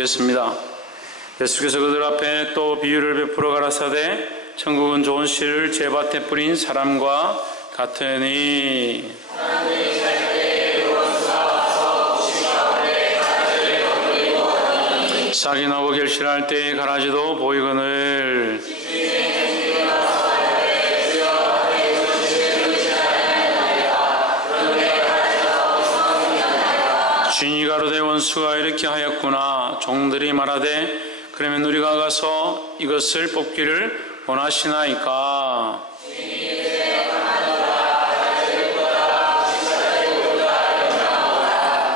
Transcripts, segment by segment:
읽겠습니다. 예수께서 그들 앞에 또 비유를 베풀어 가라사대 천국은 좋은 씨를 제 밭에 뿌린 사람과 같으니 싹이 나고 결실할 때에 가라지도 보이거늘 주인이 가로되 원수가 이렇게 하였구나. 종들이 말하되 그러면 우리가 가서 이것을 뽑기를 원하시나이까.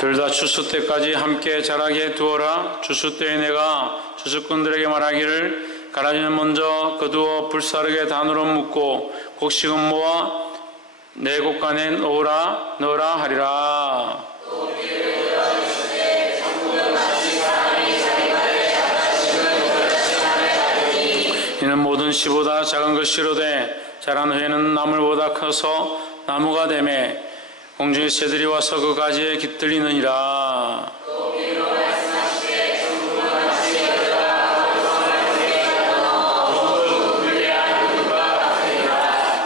둘 다 추수 때까지 함께 자라게 두어라. 추수 때에 내가 추수꾼들에게 말하기를 가라지는 먼저 거두어 불사르게 단으로 묶고 곡식은 모아 내 곳간에 넣으라 하리라. 이는 모든 씨보다 작은 것이로되 자란 후에는 나물보다 커서 나무가 되매 공중의 새들이 와서 그 가지에 깃들리느니라.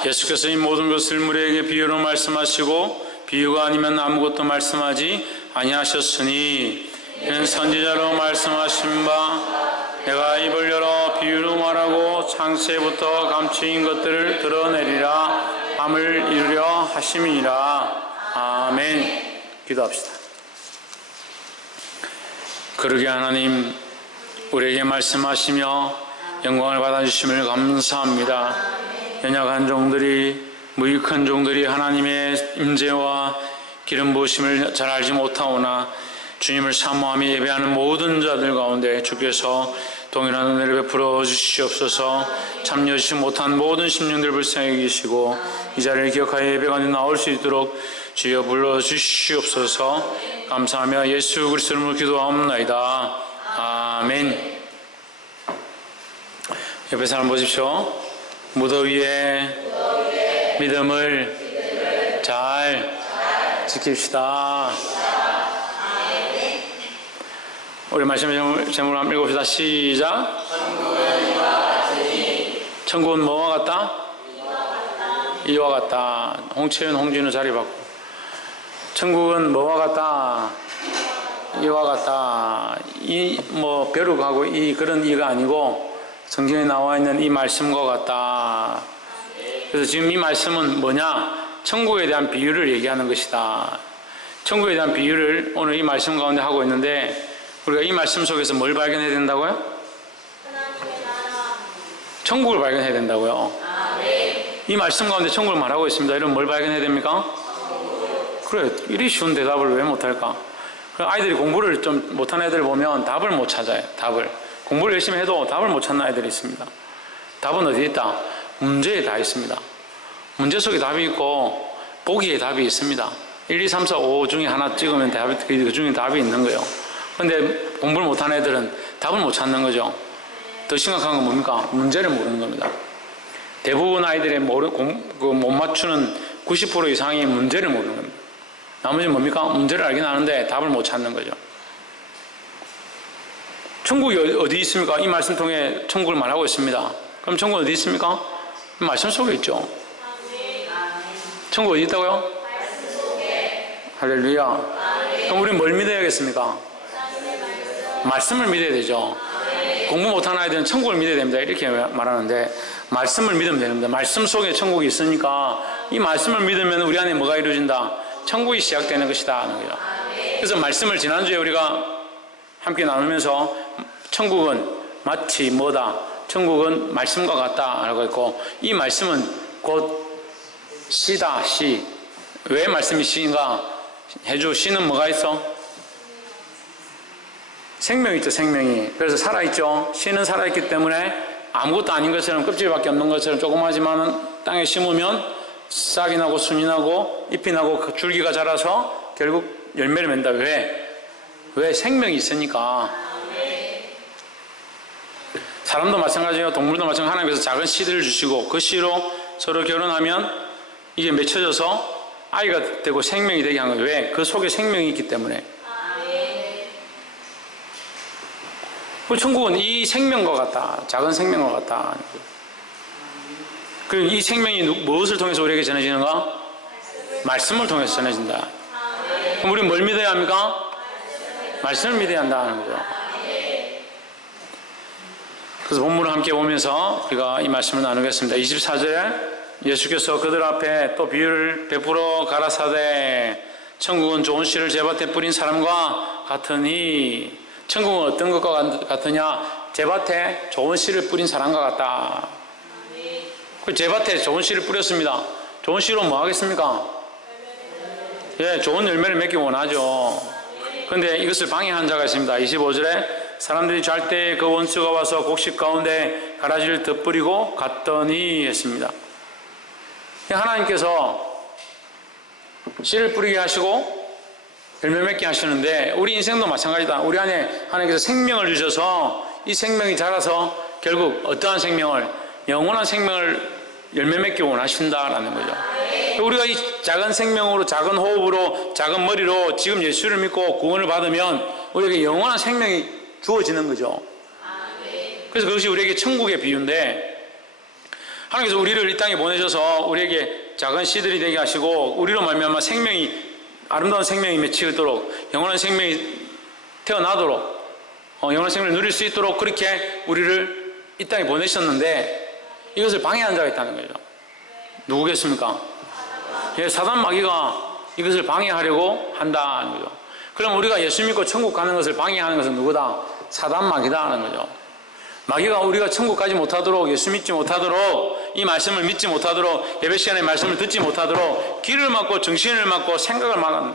예수께서 이 모든 것을 무리에게 비유로 말씀하시고 비유가 아니면 아무것도 말씀하지 아니하셨으니 이는 선지자로 말씀하신 바 내가 입을 열어 비유로 말하고 창세부터 감추인 것들을 드러내리라 함을 이루려 하심이니라. 아멘. 기도합시다. 그러게 하나님, 우리에게 말씀하시며 영광을 받아주심을 감사합니다. 연약한 종들이, 무익한 종들이 하나님의 임재와 기름 부으심을 잘 알지 못하오나 주님을 사모하며 예배하는 모든 자들 가운데 주께서 동일한 은혜를 베풀어 주시옵소서. 참여하지 못한 모든 심령들 불쌍히 여기시고 이 자리를 기억하여 예배가 나올 수 있도록 주여 불러주시옵소서. 감사하며 예수 그리스도 이름으로 기도하옵나이다. 아멘. 옆에 사람 보십시오. 무더위에 믿음을 잘 지킵시다. 우리 말씀 제목을 한번 읽읍시다. 시작. 천국은 뭐와 같다? 이와 같다. 홍채윤, 홍진우 자리 받고. 천국은 뭐와 같다? 이와 같다. 이 뭐 벼룩하고 이 그런 이가 아니고 성경에 나와 있는 이 말씀과 같다. 그래서 지금 이 말씀은 뭐냐? 천국에 대한 비유를 얘기하는 것이다. 천국에 대한 비유를 오늘 이 말씀 가운데 하고 있는데 우리가 이 말씀 속에서 뭘 발견해야 된다고요? 천국을 발견해야 된다고요. 이 말씀 가운데 천국을 말하고 있습니다. 이러면 뭘 발견해야 됩니까? 그래, 이리 쉬운 대답을 왜 못할까? 아이들이 공부를 좀 못하는 애들 보면 답을 못 찾아요. 답을. 공부를 열심히 해도 답을 못 찾는 아이들이 있습니다. 답은 어디 있다? 문제에 다 있습니다. 문제 속에 답이 있고 보기에 답이 있습니다. 1, 2, 3, 4, 5 중에 하나 찍으면 그 중에 답이 있는 거예요. 근데 공부를 못하는 애들은 답을 못 찾는 거죠. 더 심각한 건 뭡니까? 문제를 모르는 겁니다. 대부분 아이들의 못 맞추는 90% 이상이 문제를 모르는 겁니다. 나머지는 뭡니까? 문제를 알긴 아는데 답을 못 찾는 거죠. 천국이 어디 있습니까? 이 말씀 통해 천국을 말하고 있습니다. 그럼 천국은 어디 있습니까? 이 말씀 속에 있죠. 천국 어디 있다고요? 할렐루야. 그럼 우리는 뭘 믿어야겠습니까? 말씀을 믿어야 되죠. 공부 못하는 아이들은 천국을 믿어야 됩니다. 이렇게 말하는데 말씀을 믿으면 됩니다. 말씀 속에 천국이 있으니까 이 말씀을 믿으면 우리 안에 뭐가 이루어진다? 천국이 시작되는 것이다. 그래서 말씀을 지난주에 우리가 함께 나누면서 천국은 마치 뭐다? 천국은 말씀과 같다 라고 했고 이 말씀은 곧 씨다. 씨. 왜 말씀이 씨인가? 해주. 씨는 뭐가 있어? 생명이 있죠. 생명이. 그래서 살아있죠. 씨는 살아있기 때문에 아무것도 아닌 것처럼 껍질밖에 없는 것처럼 조그마하지만 땅에 심으면 싹이 나고 순이 나고 잎이 나고 그 줄기가 자라서 결국 열매를 맺는다. 왜? 생명이 있으니까. 사람도 마찬가지예요. 동물도 마찬가지예요. 하나님께서 작은 씨들을 주시고 그 씨로 서로 결혼하면 이게 맺혀져서 아이가 되고 생명이 되게 한 거예요. 왜? 그 속에 생명이 있기 때문에. 천국은 이 생명과 같다. 작은 생명과 같다. 그리고 이 생명이 무엇을 통해서 우리에게 전해지는가? 말씀을 통해서 전해진다. 그럼 우리는 뭘 믿어야 합니까? 말씀을 믿어야 한다는 거죠. 그래서 본문을 함께 보면서 우리가 이 말씀을 나누겠습니다. 24절에 예수께서 그들 앞에 또 비유를 베풀어 가라사대 천국은 좋은 씨를 제밭에 뿌린 사람과 같으니, 천국은 어떤 것과 같으냐? 제밭에 좋은 씨를 뿌린 사람과 같다. 그 제밭에 좋은 씨를 뿌렸습니다. 좋은 씨로 뭐 하겠습니까? 예, 좋은 열매를 맺기 원하죠. 그런데 이것을 방해한 자가 있습니다. 25절에 사람들이 잘 때 그 원수가 와서 곡식 가운데 가라지를 덧뿌리고 갔더니 했습니다. 하나님께서 씨를 뿌리게 하시고 열매 맺게 하시는데 우리 인생도 마찬가지다. 우리 안에 하나님께서 생명을 주셔서 이 생명이 자라서 결국 어떠한 생명을, 영원한 생명을 열매 맺기 원하신다라는 거죠. 우리가 이 작은 생명으로, 작은 호흡으로, 작은 머리로 지금 예수를 믿고 구원을 받으면 우리에게 영원한 생명이 주어지는 거죠. 그래서 그것이 우리에게 천국의 비유인데, 하나님께서 우리를 이 땅에 보내셔서 우리에게 작은 씨들이 되게 하시고 우리로 말미암아 생명이, 아름다운 생명이 맺히도록, 영원한 생명이 태어나도록, 영원한 생명을 누릴 수 있도록 그렇게 우리를 이 땅에 보내셨는데 이것을 방해한 자가 있다는 거죠. 누구겠습니까? 예, 사단 마귀가 이것을 방해하려고 한다는 거죠. 그럼 우리가 예수 믿고 천국 가는 것을 방해하는 것은 누구다? 사단 마귀다 하는 거죠. 마귀가 우리가 천국 가지 못하도록, 예수 믿지 못하도록, 이 말씀을 믿지 못하도록, 예배 시간에 말씀을 듣지 못하도록 길을 막고 정신을 막고 생각을 막는,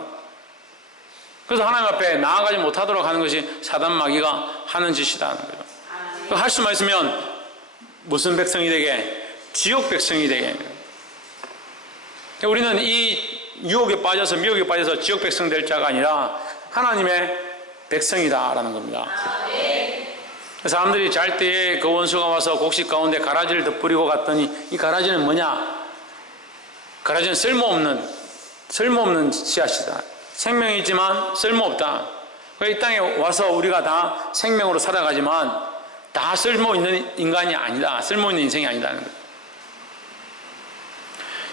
그래서 하나님 앞에 나아가지 못하도록 하는 것이 사단 마귀가 하는 짓이라는 거죠. 할 수만 있으면 무슨 백성이 되게? 지옥 백성이 되게. 우리는 이 유혹에 빠져서, 미혹에 빠져서 지옥 백성 될 자가 아니라 하나님의 백성이다라는 겁니다. 사람들이 잘 때에 그 원수가 와서 곡식 가운데 가라지를 덧뿌리고 갔더니, 이 가라지는 뭐냐? 가라지는 쓸모없는 씨앗이다. 생명이 있지만 쓸모없다. 이 땅에 와서 우리가 다 생명으로 살아가지만 다 쓸모있는 인간이 아니다. 쓸모있는 인생이 아니다는 거예요.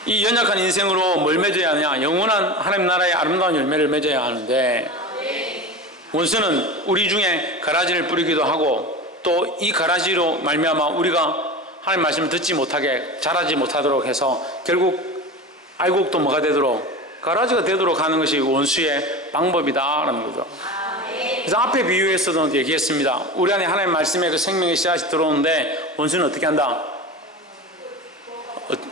이 연약한 인생으로 뭘 맺어야 하느냐? 영원한 하나님 나라의 아름다운 열매를 맺어야 하는데, 원수는 우리 중에 가라지를 뿌리기도 하고 또 이 가라지로 말미암아 우리가 하나님 말씀을 듣지 못하게, 자라지 못하도록 해서 결국 알곡도 뭐가 되도록, 가라지가 되도록 하는 것이 원수의 방법이다라는 거죠. 그래서 앞에 비유에서도 얘기했습니다. 우리 안에 하나님 말씀에 그 생명의 씨앗이 들어오는데 원수는 어떻게 한다?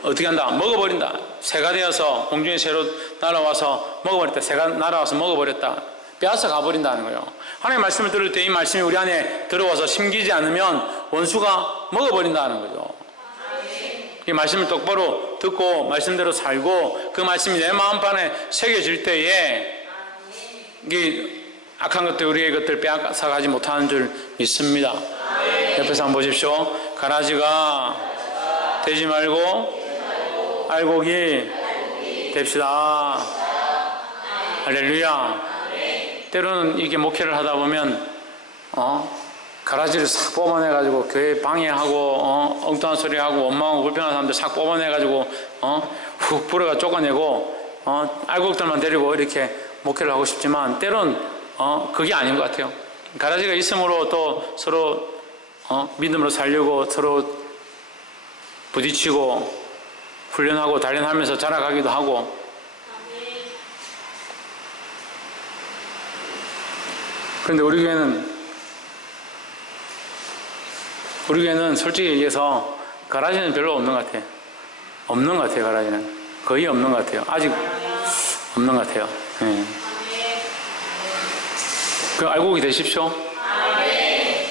어떻게 한다? 먹어버린다. 새가 되어서 공중에 새로 날아와서 먹어버렸다. 새가 날아와서 먹어버렸다. 빼앗아 가버린다는 거예요. 하나님의 말씀을 들을 때 이 말씀이 우리 안에 들어와서 심기지 않으면 원수가 먹어버린다는 거죠. 이 말씀을 똑바로 듣고 말씀대로 살고 그 말씀이 내 마음판에 새겨질 때에 이 악한 것들, 우리의 것들 빼앗아 가지 못하는 줄 믿습니다. 옆에서 한번 보십시오. 가라지가 되지 말고 알곡이 됩시다. 할렐루야. 때로는 이게 목회를 하다 보면 가라지를 싹 뽑아내가지고 교회 방해하고 엉뚱한 소리하고 원망하고 불편한 사람들 싹 뽑아내가지고 훅 불어가 쫓아내고 알곡들만 데리고 이렇게 목회를 하고 싶지만 때로는 그게 아닌 것 같아요. 가라지가 있으므로 또 서로 믿음으로 살려고 서로 부딪히고 훈련하고 단련하면서 자라가기도 하고. 그런데 우리 교회는 솔직히 얘기해서 가라지는 별로 없는 것 같아요. 없는 것 같아요. 가라지는 거의 없는 것 같아요. 아직 없는 것 같아요. 네. 그 알곡이 되십시오.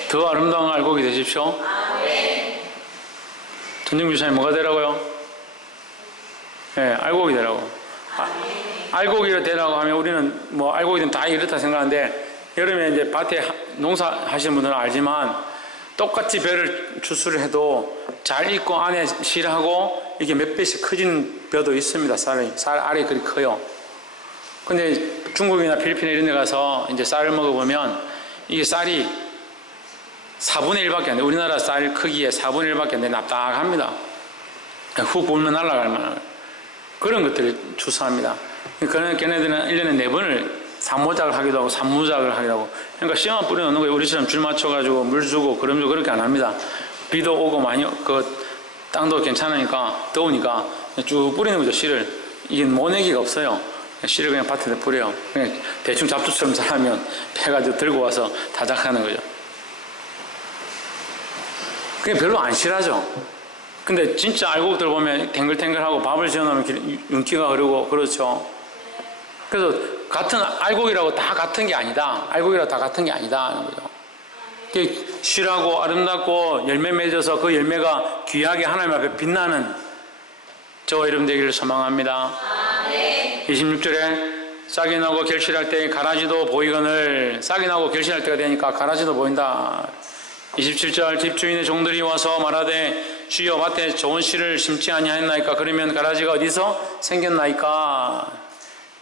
더 아름다운 알곡이 되십시오. 전정교사님 뭐가 되라고요? 네, 알곡이 되라고. 알곡이 되라고 하면 우리는 뭐 알곡이 되면 다 이렇다 생각하는데, 여름에 이제 밭에 농사 하시는 분들은 알지만 똑같이 벼를 추수를 해도 잘 익고 안에 실하고 이게 몇 배씩 커진 벼도 있습니다. 쌀 알이 그리 커요. 근데 중국이나 필리핀 이런 데 가서 이제 쌀을 먹어보면 이게 쌀이 4분의 1밖에 안 돼. 우리나라 쌀 크기의 4분의 1밖에 안 돼. 납작합니다. 훅 불면 날아갈 만한 그런 것들을 추수합니다. 그러니까 걔네들은 1년에 4번을 사모작을 하기도 하고 산모작을 하기도 하고, 그러니까 씨만 뿌려놓는 거예요. 우리처럼 줄 맞춰가지고 물 주고 그럼 주 그렇게 안 합니다. 비도 오고 많이 땅도 괜찮으니까 더우니까 쭉 뿌리는 거죠. 씨를. 이게 모내기가 없어요. 씨를 그냥 밭에다 뿌려요. 그냥 대충 잡초처럼 자라면 패가지고 들고 와서 다작하는 거죠. 그게 별로 안 실하죠. 근데 진짜 알곡들 보면 탱글탱글하고 밥을 지어놓으면 윤기가 흐르고 그렇죠. 그래서 같은 알곡이라고 다 같은 게 아니다. 알곡이라고 다 같은 게 아니다 하는 거죠. 실하고 아름답고 열매 맺어서 그 열매가 귀하게 하나님 앞에 빛나는 저와 이름 되기를 소망합니다. 26절에 싹이 나고 결실할 때 가라지도 보이거늘. 싹이 나고 결실할 때가 되니까 가라지도 보인다. 27절 집주인의 종들이 와서 말하되 주여 밭에 좋은 씨를 심지 아니하였나이까. 그러면 가라지가 어디서 생겼나이까.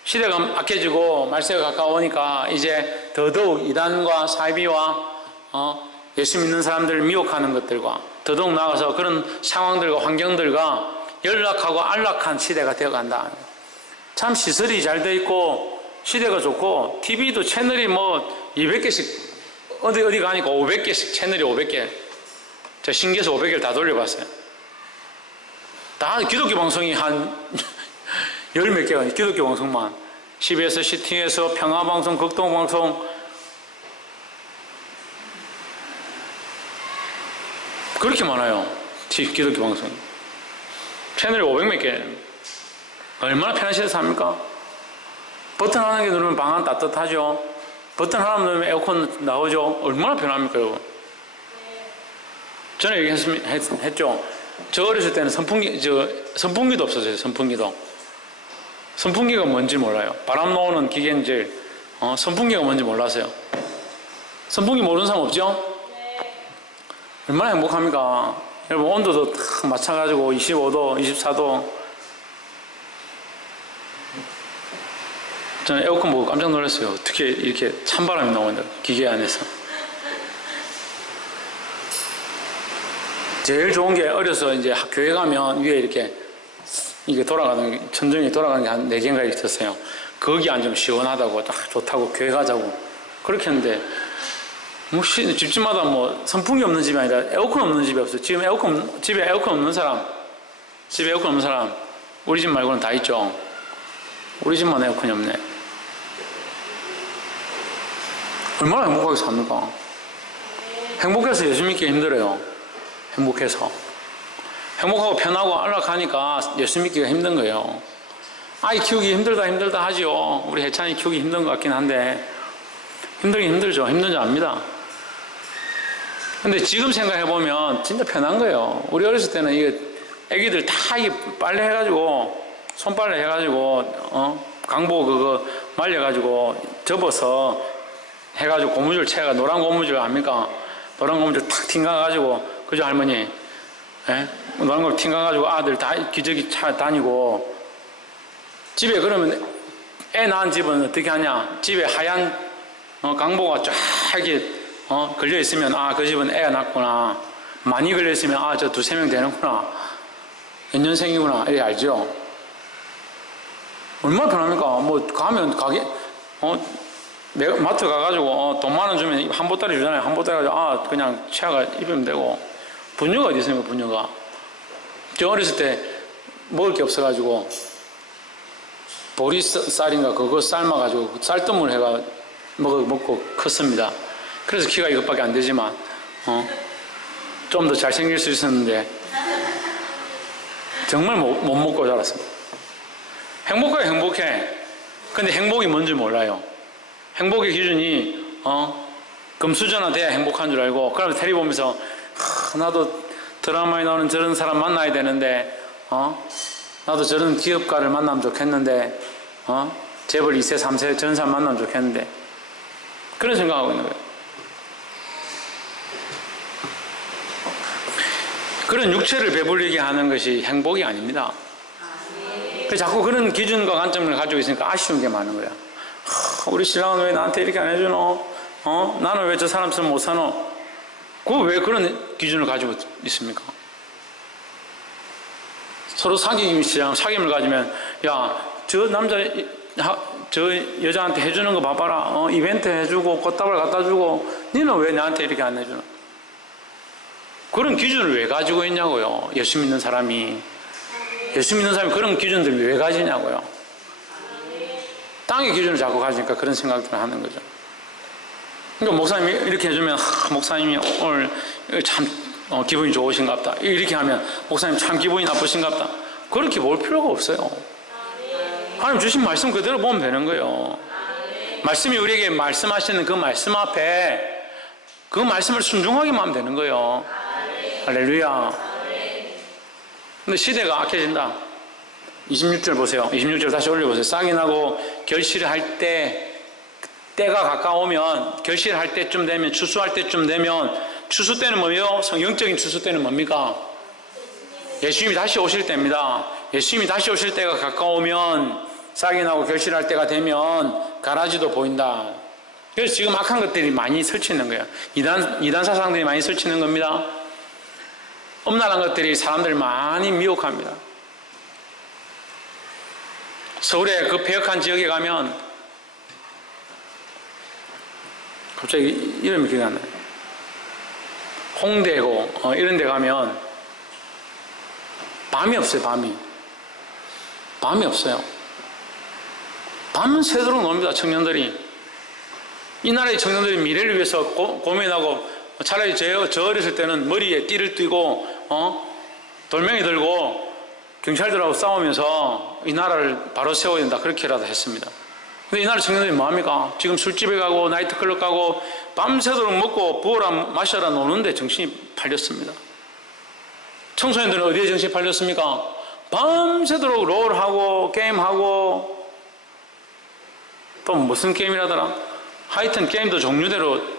시대가 악해지고 말세가 가까우니까 이제 더더욱 이단과 사이비와 예수 믿는 사람들을 미혹하는 것들과 더더욱 나아가서 그런 상황들과 환경들과 연락하고 안락한 시대가 되어간다. 참 시설이 잘 돼 있고 시대가 좋고 TV도 채널이 뭐 200개씩 어디 가니까 500개씩 채널이 500개. 저 신기해서 500개를 다 돌려봤어요. 다 기독교 방송이 한 열 몇 개가 기독교 방송만. CBS, CT에서 평화방송, 극동방송 그렇게 많아요. 기독교 방송이. 채널이 500 몇 개. 얼마나 편하시게 삽니까? 버튼 하나 개 누르면 방 안 따뜻하죠. 버튼 하나 누르면 에어컨 나오죠. 얼마나 편합니까, 여러분? 저는 얘기했죠. 저 어렸을 때는 선풍기도 없었어요. 선풍기가 뭔지 몰라요. 바람 놓는 기계인지 선풍기가 뭔지 몰랐어요. 선풍기 모르는 사람 없죠? 얼마나 행복합니까? 여러분 온도도 딱 맞춰가지고 25도, 24도. 저는 에어컨 보고 깜짝 놀랐어요. 어떻게 이렇게 찬바람이 나오는데 기계 안에서. 제일 좋은 게 어려서 이제 교회 가면 위에 이렇게 이게 돌아가는 천정이 돌아가는 게 한 4개인가 이렇게 있었어요. 거기 앉으면 시원하다고 딱 좋다고 교회 가자고 그렇게 했는데 뭐 집집마다 뭐 선풍기 없는 집이 아니라 에어컨 없는 집이 없어요. 지금 집에 에어컨 없는 사람 우리 집 말고는 다 있죠. 우리 집만 에어컨이 없네. 얼마나 행복하게 삽니까? 행복해서 예수 믿기 힘들어요. 행복하고 편하고 안락하니까 예수 믿기가 힘든 거예요. 아이 키우기 힘들다 하죠. 우리 혜찬이 키우기 힘든 것 같긴 한데 힘들긴 힘들죠. 힘든 줄 압니다. 근데 지금 생각해보면 진짜 편한 거예요. 우리 어렸을 때는 이게 애기들 다 이게 빨래 해가지고 손빨래 해가지고 강보 그거 말려가지고 접어서 해가지고 고무줄 채가 노란 고무줄 압니까? 노란 고무줄 탁 튕가가지고 그죠 할머니? 예? 노란 걸 튕가가지고 아들 다 기저귀 차 다니고 집에 그러면 애 낳은 집은 어떻게 하냐? 집에 하얀 강보가 쫙 이렇게 걸려 있으면 그 집은 애가 낳구나. 많이 걸려 있으면 저 2-3명 되는구나. 연년생이구나. 이렇게 알죠? 얼마나 편합니까? 뭐 가면 가게 마트 가가지고 돈 10,000원 주면 한 보따리 주잖아요. 한 보따리 가지고 그냥 치아가 입으면 되고. 분유가 어디 있습니까? 분유가. 저 어렸을 때 먹을 게 없어가지고 보리쌀인가 그거 삶아가지고 쌀뜨물 해가 먹고 컸습니다. 그래서 키가 이것밖에 안 되지만 좀 더 잘생길 수 있었는데 정말 못 먹고 자랐습니다. 행복해. 근데 행복이 뭔지 몰라요. 행복의 기준이 금수저나 돼야 행복한 줄 알고 그러면 테레비 보면서 나도 드라마에 나오는 저런 사람 만나야 되는데 나도 저런 기업가를 만나면 좋겠는데 재벌 2세 3세 저런 사람 만나면 좋겠는데 그런 생각하고 있는 거예요. 그런 육체를 배불리게 하는 것이 행복이 아닙니다. 자꾸 그런 기준과 관점을 가지고 있으니까 아쉬운 게 많은 거야. 우리 신랑은 왜 나한테 이렇게 안 해주노? 나는 왜 저 사람처럼 못 사노? 그거 왜 그런 기준을 가지고 있습니까? 서로 사귐을 가지면, 야, 저 남자, 저 여자한테 해주는 거 봐봐라. 이벤트 해주고, 꽃다발 갖다 주고, 너는 왜 나한테 이렇게 안 해주나? 그런 기준을 왜 가지고 있냐고요. 예수 믿는 사람이. 예수 믿는 사람이 그런 기준들을 왜 가지냐고요. 땅의 기준을 자꾸 가지니까 그런 생각들을 하는 거죠. 그러니까 목사님이 이렇게 해주면, 목사님이 오늘 참 기분이 좋으신가 보다. 이렇게 하면 목사님 참 기분이 나쁘신가 보다. 그렇게 볼 필요가 없어요. 하나님 주신 말씀 그대로 보면 되는 거예요. 말씀이 우리에게 말씀하시는 그 말씀 앞에 그 말씀을 순종하기만 하면 되는 거예요. 할렐루야. 근데 시대가 악해진다. 26절 보세요. 26절 다시 올려보세요. 싹이 나고 결실을 할 때, 때가 가까우면, 결실을 할 때쯤 되면, 추수할 때쯤 되면, 추수 때는 뭐예요? 영적인 추수 때는 뭡니까? 예수님이 다시 오실 때입니다. 예수님이 다시 오실 때가 가까우면, 싹이 나고 결실할 때가 되면 가라지도 보인다. 그래서 지금 악한 것들이 많이 설치는 거예요. 이단 사상들이 많이 설치는 겁니다. 엄란한 것들이 사람들을 많이 미혹합니다. 서울의 그 폐역한 지역에 가면 갑자기 이름이 기억이 안 나요. 홍대고 이런 데 가면 밤이 없어요. 밤이 없어요. 밤새도록 놉니다. 청년들이. 이 나라의 청년들이 미래를 위해서 고민하고, 차라리 저 어렸을 때는 머리에 띠를 띠고 돌멩이 들고 경찰들하고 싸우면서 이 나라를 바로 세워야 된다, 그렇게라도 했습니다. 근데 이 나라 청년들이 뭐합니까? 지금 술집에 가고 나이트클럽 가고 밤새도록 먹고 부어라 마셔라 노는데 정신이 팔렸습니다. 청소년들은 어디에 정신이 팔렸습니까? 밤새도록 롤하고 게임하고, 또 무슨 게임이라더라? 하여튼 게임도 종류대로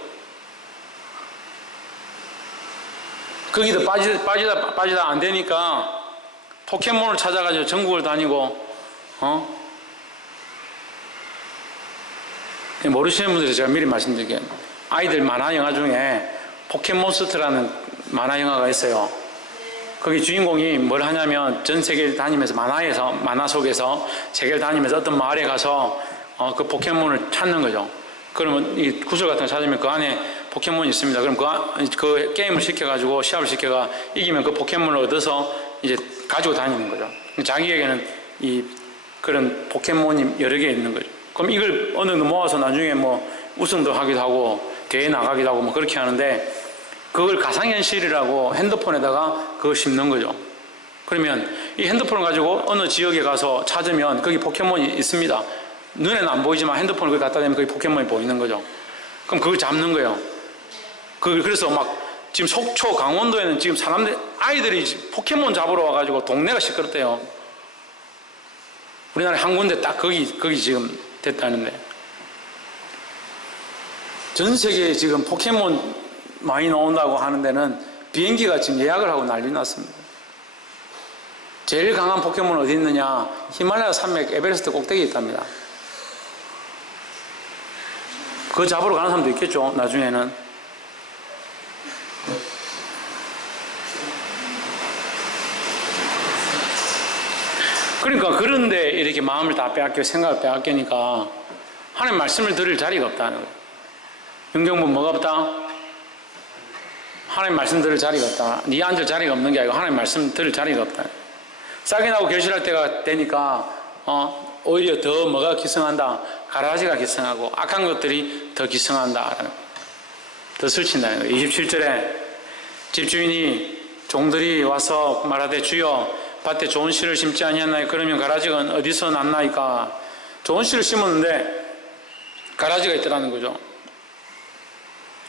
거기도 빠지다 안 되니까 포켓몬을 찾아가지고 전국을 다니고, 모르시는 분들이 제가 미리 말씀드릴게요. 아이들 만화 영화 중에 포켓몬스터라는 만화 영화가 있어요. 거기 주인공이 뭘 하냐면 전 세계를 다니면서 만화 속에서 세계를 다니면서 어떤 마을에 가서 그 포켓몬을 찾는 거죠. 그러면 이 구슬 같은 거 찾으면 그 안에 포켓몬이 있습니다. 그럼 그 게임을 시켜가지고 시합을 시켜가 이기면 그 포켓몬을 얻어서 이제 가지고 다니는 거죠. 자기에게는 그런 포켓몬이 여러 개 있는 거죠. 그럼 이걸 어느 정도 모아서 나중에 뭐 우승도 하기도 하고 대회 나가기도 하고 뭐 그렇게 하는데, 그걸 가상현실이라고 핸드폰에다가 그걸 심는 거죠. 그러면 이 핸드폰을 가지고 어느 지역에 가서 찾으면 거기 포켓몬이 있습니다. 눈에는 안 보이지만 핸드폰을 거기 갖다 대면 거기 포켓몬이 보이는 거죠. 그럼 그걸 잡는 거예요. 그래서 막 지금 속초, 강원도에는 지금 아이들이 포켓몬 잡으러 와가지고 동네가 시끄럽대요. 우리나라에 한 군데 딱 거기 지금 됐다는데. 전 세계에 지금 포켓몬 많이 나온다고 하는 데는 비행기가 지금 예약을 하고 난리 났습니다. 제일 강한 포켓몬은 어디 있느냐? 히말라야 산맥 에베레스트 꼭대기에 있답니다. 그거 잡으러 가는 사람도 있겠죠, 나중에는. 그러니까 그런데 이렇게 마음을 다 빼앗겨, 생각을 빼앗기니까 하나님 말씀을 들을 자리가 없다는 거예요. 영경분 뭐가 없다? 하나님 말씀 들을 자리가 없다. 네 앉을 자리가 없는 게 아니고 하나님 말씀 들을 자리가 없다. 싹이 나고 결실할 때가 되니까 오히려 더 뭐가 기승한다? 가라지가 기승하고 악한 것들이 더 기승한다. 더 설친다는 거예요. 27절에 집주인이 종들이 와서 말하되 주여 밭에 좋은 씨를 심지 아니하나이까? 그러면 가라지가 어디서 났나이까? 좋은 씨를 심었는데 가라지가 있더라는 거죠.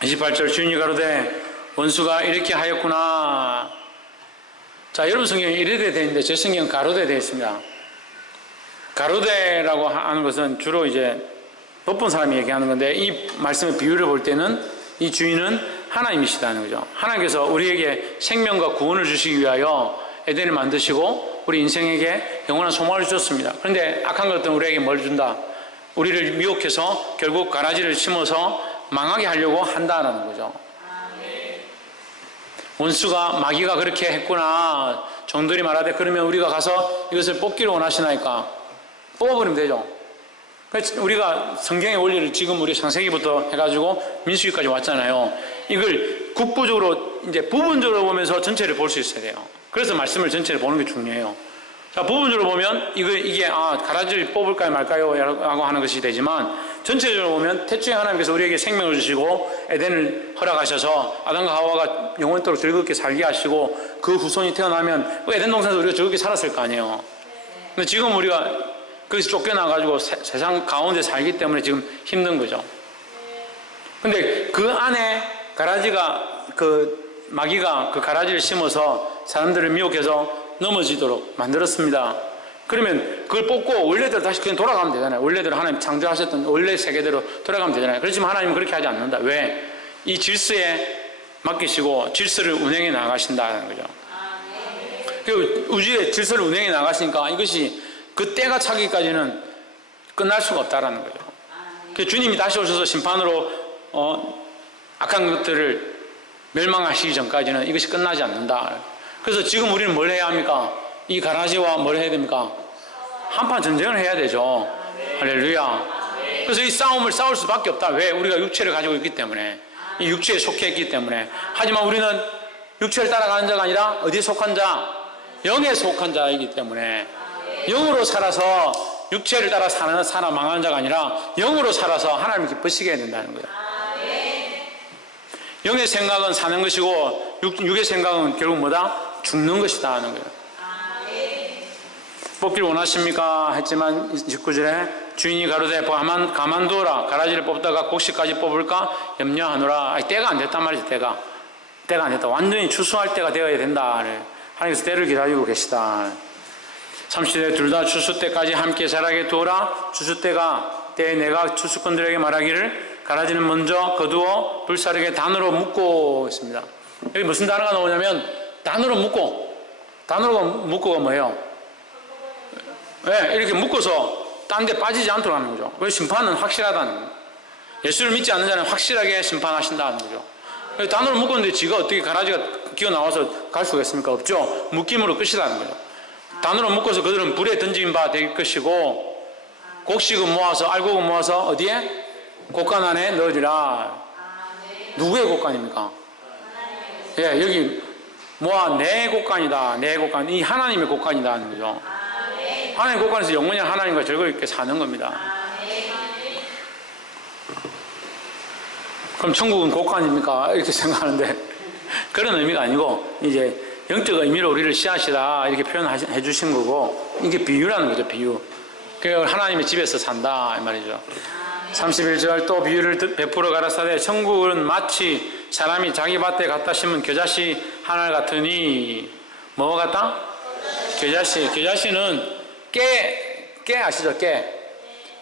28절 주인이 가로되 원수가 이렇게 하였구나. 자, 여러분 성경에 이르되 되어 있는데 제 성경은 가로되 되어 있습니다. 가로되라고 하는 것은 주로 이제 높은 사람이 얘기하는 건데, 이 말씀의 비유를 볼 때는 이 주인은 하나님이시다는 거죠. 하나님께서 우리에게 생명과 구원을 주시기 위하여 에덴을 만드시고 우리 인생에게 영원한 소망을 주셨습니다. 그런데 악한 것들은 우리에게 뭘 준다? 우리를 미혹해서 결국 가라지를 심어서 망하게 하려고 한다는 거죠. 원수가 마귀가 그렇게 했구나. 종들이 말하되 그러면 우리가 가서 이것을 뽑기를 원하시나이까? 뽑아버리면 되죠. 그래서 우리가 성경의 원리를 지금 우리 창세기부터 해가지고 민수기까지 왔잖아요. 이걸 국부적으로 이제 부분적으로 보면서 전체를 볼 수 있어야 돼요. 그래서 말씀을 전체를 보는 게 중요해요. 자, 부분적으로 보면 이게 가라지를 뽑을까요 말까요? 라고 하는 것이 되지만 전체적으로 보면 태초에 하나님께서 우리에게 생명을 주시고 에덴을 허락하셔서 아담과 하와가 영원토록 즐겁게 살게 하시고 그 후손이 태어나면 에덴 동산에서 우리가 즐겁게 살았을 거 아니에요. 근데 지금 우리가 거기서 쫓겨나가지고 세상 가운데 살기 때문에 지금 힘든 거죠. 근데 그 안에 마귀가 그 가라지를 심어서 사람들을 미혹해서 넘어지도록 만들었습니다. 그러면 그걸 뽑고 원래대로 다시 그냥 돌아가면 되잖아요. 원래대로 하나님 창조하셨던 원래 세계대로 돌아가면 되잖아요. 그렇지만 하나님은 그렇게 하지 않는다. 왜? 이 질서에 맡기시고 질서를 운행해 나가신다는 거죠. 그리고 우주의 질서를 운행해 나가시니까 이것이 그 때가 차기까지는 끝날 수가 없다라는 거죠. 그래서 주님이 다시 오셔서 심판으로 악한 것들을 멸망하시기 전까지는 이것이 끝나지 않는다. 그래서 지금 우리는 뭘 해야 합니까? 이 가라지와 뭘 해야 됩니까? 한판 전쟁을 해야 되죠. 할렐루야. 그래서 이 싸움을 싸울 수밖에 없다. 왜? 우리가 육체를 가지고 있기 때문에. 이 육체에 속해 있기 때문에. 하지만 우리는 육체를 따라가는 자가 아니라 어디에 속한 자? 영에 속한 자이기 때문에 영으로 살아서 육체를 따라 살아 망하는 자가 아니라 영으로 살아서 하나님 기쁘시게 해야 된다는 거예요. 영의 생각은 사는 것이고 육의 생각은 결국 뭐다? 죽는 것이다 하는 거예요. 뽑기를 원하십니까? 했지만 19절에 주인이 가로되 가만두어라. 가라지를 뽑다가 곡식까지 뽑을까 염려하노라. 때가 안 됐단 말이죠. 때가 안 됐다. 완전히 추수할 때가 되어야 된다. 하나님께서 때를 기다리고 계시다. 30대 둘 다 추수 때까지 함께 자라게 두어라. 추수 때에 내가 추수꾼들에게 말하기를 가라지는 먼저 거두어 불사르게 단으로 묶고 있습니다. 여기 무슨 단어가 나오냐면 단으로 묶고가 뭐예요? 네, 이렇게 묶어서 딴 데 빠지지 않도록 하는 거죠. 그 심판은 확실하다는 거예요. 예수를 믿지 않는 자는 확실하게 심판하신다는 거죠. 단으로 묶었는데 지가 어떻게 가라지가 기어 나와서 갈 수가 있습니까? 없죠. 묶임으로 끝이라는 거죠. 단으로 묶어서 그들은 불에 던진 바 될 것이고 곡식은 모아서 알곡은 모아서 어디에? 곡간 안에 넣으리라. 누구의 곡간입니까? 예, 여기 모아 내 곡간이다. 내 곡간. 이 하나님의 곡간이다 하는 거죠. 하나님 곡간에서 영원히 하나님과 즐겁게 사는 겁니다. 그럼 천국은 곡간입니까? 이렇게 생각하는데 그런 의미가 아니고 이제 영적 의미로 우리를 씨앗이다 이렇게 표현해 주신 거고 이게 비유라는 거죠. 비유. 그래서 하나님의 집에서 산다 이 말이죠. 31절 또 비유를 베풀어 가라사대 천국은 마치 사람이 자기 밭에 갖다 심은 겨자씨 하나 같으니 뭐 같다? 겨자씨는 깨 아시죠?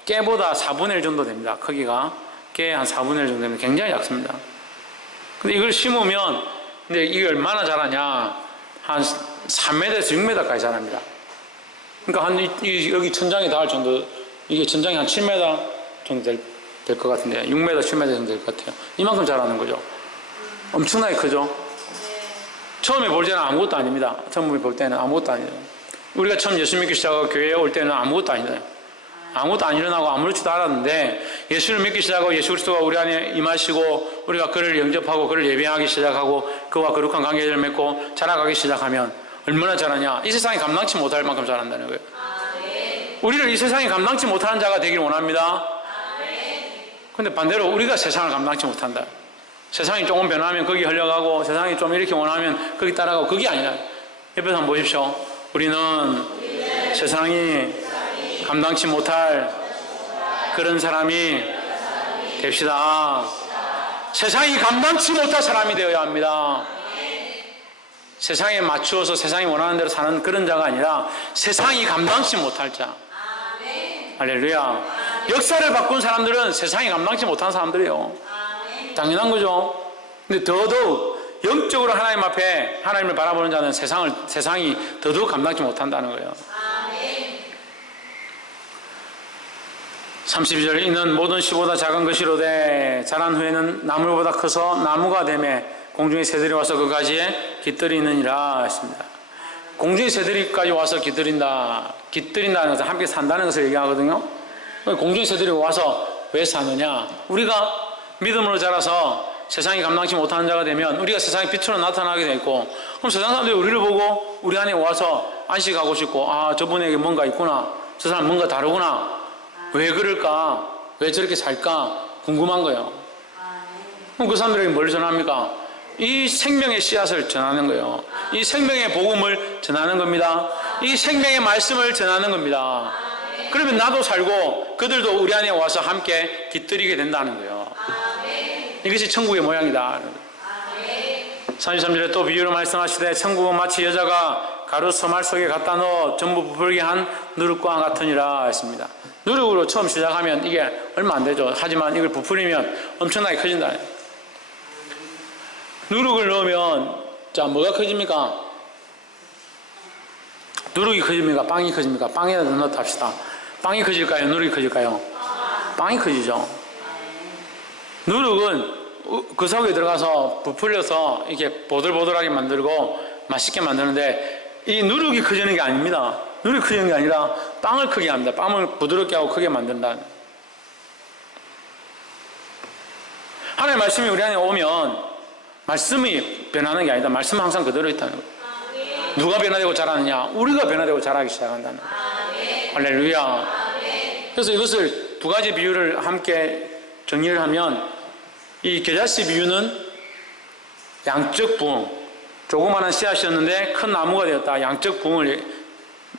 깨보다 4분의 1 정도 됩니다. 크기가 깨 한 4분의 1 정도 됩니다. 굉장히 작습니다. 근데 이걸 심으면 근데 이게 얼마나 자라냐? 한 3m에서 6m까지 자랍니다. 그러니까 여기 천장에 닿을 정도, 이게 천장이 한 7m 정도 될 것 같은데, 6m, 7m 정도 될 것 같아요. 이만큼 자라는 거죠. 엄청나게 크죠? 처음에 볼 때는 아무것도 아닙니다. 처음에 볼 때는 아무것도 아니에요. 우리가 처음 예수 믿기 시작하고 교회에 올 때는 아무것도 아니에요. 아무것도 안 일어나고 아무렇지도 않았는데 예수를 믿기 시작하고 예수 그리스도가 우리 안에 임하시고 우리가 그를 영접하고 그를 예배하기 시작하고 그와 거룩한 관계를 맺고 자라가기 시작하면 얼마나 자라냐. 이 세상이 감당치 못할 만큼 자란다는 거예요. 우리를 이 세상이 감당치 못하는 자가 되길 원합니다. 근데 반대로 우리가 세상을 감당치 못한다. 세상이 조금 변하면 거기 흘려가고 세상이 좀 이렇게 원하면 거기 따라가고 그게 아니라 옆에서 한번 보십시오. 우리는 세상이 감당치 못할 그런 사람이 됩시다. 세상이 감당치 못할 사람이 되어야 합니다. 세상에 맞추어서 세상이 원하는 대로 사는 그런 자가 아니라 세상이 감당치 못할 자. 할렐루야. 역사를 바꾼 사람들은 세상이 감당치 못한 사람들이에요. 당연한 거죠. 근데 더더욱 영적으로 하나님 앞에 하나님을 바라보는 자는 세상이 더더욱 감당치 못한다는 거예요. 32절 이는 모든 씨보다 작은 것이로되 자란 후에는 나물보다 커서 나무가 되매 공중의 새들이 와서 그 가지에 깃들이느니라 했습니다. 공중의 새들이까지 와서 깃들인다는 것은 함께 산다는 것을 얘기하거든요. 공중의 새들이 와서 왜 사느냐? 우리가 믿음으로 자라서 세상이 감당치 못하는 자가 되면 우리가 세상의 빛으로 나타나게 되고, 그럼 세상 사람들이 우리를 보고 우리 안에 와서 안식하고 싶고, 아, 저분에게 뭔가 있구나, 저 사람 뭔가 다르구나, 왜 그럴까, 왜 저렇게 살까 궁금한 거예요. 그럼 그 사람들에게 뭘 전합니까? 이 생명의 씨앗을 전하는 거예요. 이 생명의 복음을 전하는 겁니다. 이 생명의 말씀을 전하는 겁니다. 그러면 나도 살고 그들도 우리 안에 와서 함께 깃들이게 된다는 거예요. 이것이 천국의 모양이다. 33절에 또 비유로 말씀하시되 천국은 마치 여자가 가루 서말 속에 갖다 넣어 전부 부풀게 한 누룩과 같으니라 했습니다. 누룩으로 처음 시작하면 이게 얼마 안 되죠. 하지만 이걸 부풀리면 엄청나게 커진다. 누룩을 넣으면 자, 뭐가 커집니까? 누룩이 커집니까? 빵이 커집니까? 빵에다 넣었다 합시다. 빵이 커질까요? 누룩이 커질까요? 빵이 커지죠. 누룩은 그 속에 들어가서 부풀려서 이렇게 보들보들하게 만들고 맛있게 만드는데, 이 누룩이 커지는 게 아닙니다. 누룩이 커지는 게 아니라 빵을 크게 합니다. 빵을 부드럽게 하고 크게 만든다. 하나님의 말씀이 우리 안에 오면 말씀이 변하는 게 아니다. 말씀은 항상 그대로 있다는 거예요. 누가 변화되고 자라느냐? 우리가 변화되고 자라기 시작한다는 거예요. 할렐루야. 그래서 이것을 두 가지 비유를 함께 정리를 하면, 이 겨자씨 비유는 양적 부흥, 조그마한 씨앗이었는데 큰 나무가 되었다, 양적 부흥을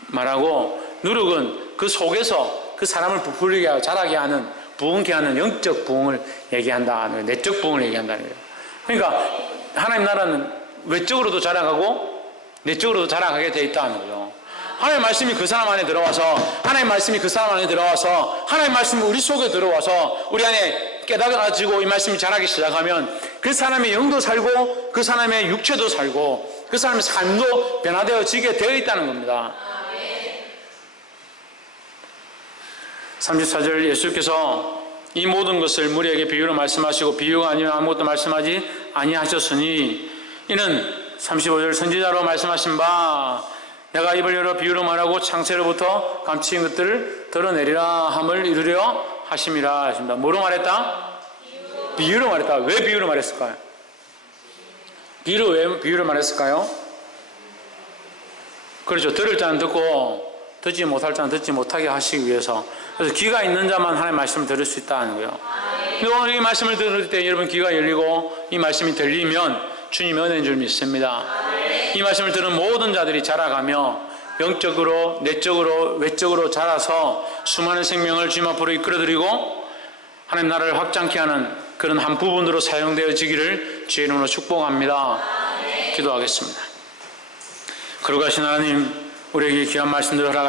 말하고, 누룩은 그 속에서 그 사람을 부풀리게 하고 자라게 하는, 부흥케 하는 영적 부흥을 얘기한다, 내적 부흥을 얘기한다는 거예요. 그러니까 하나님 나라는 외적으로도 자라가고 내적으로도 자라가게 돼 있다는 거죠. 하나님 말씀이 그 사람 안에 들어와서, 하나님 말씀이 그 사람 안에 들어와서, 하나님 말씀이 우리 속에 들어와서 우리 안에 깨달아지고 이 말씀이 자라기 시작하면 그 사람의 영도 살고 그 사람의 육체도 살고 그 사람의 삶도 변화되어지게 되어 있다는 겁니다. 34절 예수께서 이 모든 것을 무리에게 비유로 말씀하시고 비유가 아니면 아무것도 말씀하지 아니하셨으니, 이는 35절 선지자로 말씀하신 바 내가 입을 열어 비유로 말하고 창세로부터 감추인 것들을 드러내리라 함을 이루려 하심이라 하십니다. 뭐로 말했다? 비유로 말했다. 왜 비유로 말했을까요? 왜 비유로 말했을까요? 그렇죠. 들을 자는 듣고 듣지 못할 자는 듣지 못하게 하시기 위해서. 그래서 귀가 있는 자만 하나님의 말씀을 들을 수 있다는 거예요. 오늘 이 말씀을 들을 때 여러분 귀가 열리고 이 말씀이 들리면 주님의 은혜인 줄 믿습니다. 이 말씀을 들은 모든 자들이 자라가며 영적으로, 내적으로, 외적으로 자라서 수많은 생명을 주님 앞으로 이끌어드리고 하나님 나라를 확장케 하는 그런 한 부분으로 사용되어지기를 주의 이름으로 축복합니다. 기도하겠습니다. 거룩하신 하나님, 우리에게 귀한 말씀들을 허락